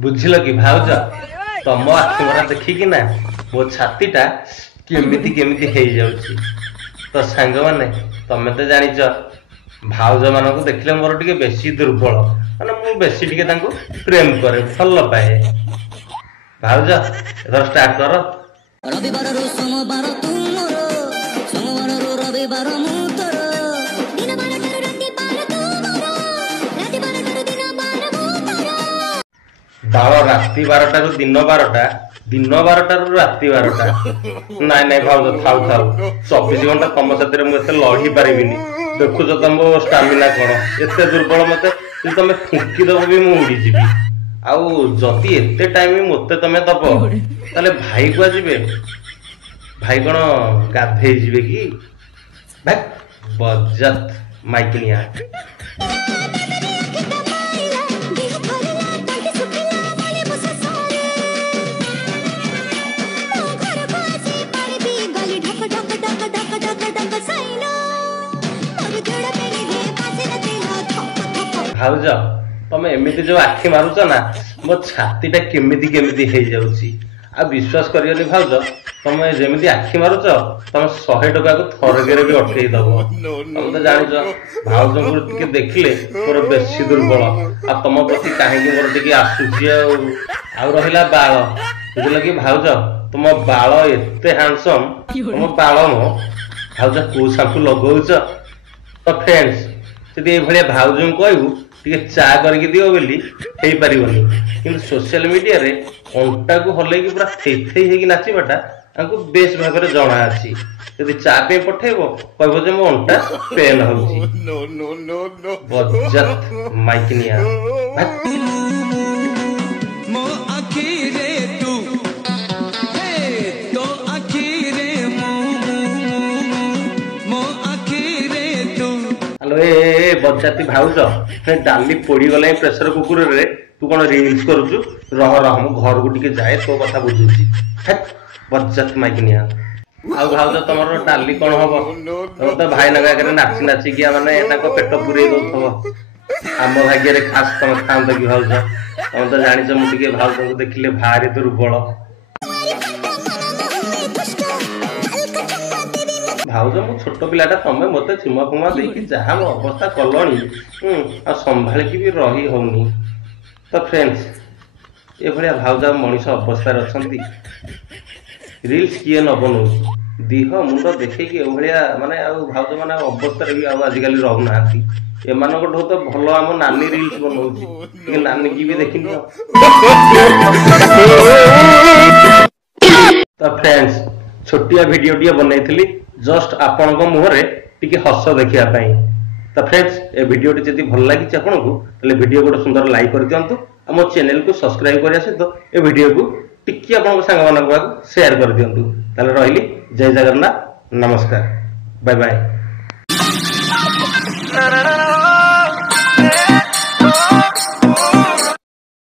बुझिल कि भाउज तम आखिमरा देखिकी ना मो छातीटा केमिति केमिति हेई जाउची। तो सांग माने तमे तो जानिच भाउज मानकु देखिले मोर टिके बेसी दुर्बल माने मु बेसी टिके तांको प्रेम करे भल पाए। भाउज एथर स्टार्ट कर। रविवार रो सोमवार तू मोर सोमवार रो रविवार मु तोर दिन बार कर राति बार तू मोर राति बार कर दिन बार मु तोर बाल राति 12टा रु दिन 12टा दिन 12टा रु राति 12टा नाइ नाइ भाउज थाउ थाउ 24 घंटा तम साथे मु एते लढी पारिबिनी। देखुछ तमो स्टामिना कोन एते दुर्बल मते तमे फुंकी दबो भी मु उड़ी जिबी। आउ जति एते टाइम मते तमे दब ताले भाई को जिबे भाई कोन गाधे जिबे कि भाई बज्जत माइकनिया। भाउज तमे एमिति जो आखि मारुच ना मो छातीटा केमिति केमिति हेई जाउची। आ विश्वास करियनि भाउज तमे जेमिति आखि मारुच तमे 100 टका को थरगेरे भी अटकेई दबो। तमे तो जानिच भाउज को टिके देखिले मोर बेसी दुर्बल आ तम प्रति काहेकि मोर टिके आसुची आ रहिला बाळ बुझिल कि भाउज तुम बाळ एते हैंडसम तुम बाळ मो भाउज को साकु लगौच। तो फ्रेंड्स जदि ए भलिया भाउज कहू टिके चा करके दियो बोली हेई परिबनी किंतु सोशल मीडिया रे अंटा को हलै कि पूरा थेथै हेकी नाचिबाटा हमको बेस भागरे जणा अछि। यदि चा पे पठेबो कहबो जे मो अंटा पेन होउची। नो नो नो नो बज्जत माइकनिया। मो आखिरे तू हे तो आखिरे मो आखिरे तू। हेलो ए बज्जाती भाउज डाली पोड़ी गले प्रेशर कुकर रे तू कौन रील्स करूचु रह रह मु घर को टिके जाए तो कथा बुझुची। बज्जत माइकनिया। आ भाउज तमरो डाली कोन हबो तो भाई नगा करे नाची नाची किया माने एटाको पेट पुरे दउथबो। आम भाग्य रे खास तम खांद कि भाउज तम तो जानिछ मु टिके भाउज को देखिले भारी दुर्बल। भाउज मु छोट पिलाटा तमे मते चिमा फुमा देकी जहा मो अवस्था कलणी आ संभाल की भी रही होनी। तो फ्रेंड्स ए भलिया भाउज मनीष अवस्था रछंती रील्स किए न बनौ देह मुंड देखे कि ए भलिया माने आ भाउज माने अवस्था रे भी आ आज काली रहु नाथी ए मानको तो भलो हम नानी रील्स बनौची कि नानी की भी देखिनो। तो फ्रेंड्स छोटिया वीडियो टिया बनैथिली जस्ट आपण को मुहरे टिके हस देखिया पाई। तो फ्रेंड्स ए वीडियो टी जदी भल लागि आपन को तले वीडियो को सुंदर लाइक कर दियंतु आ मो चैनल को सब्सक्राइब करिया से तो ए वीडियो को टिके आपन को संग मानक शेयर कर दियंतु। तले रहिली जय जगन्नाथ नमस्कार बाय बाय।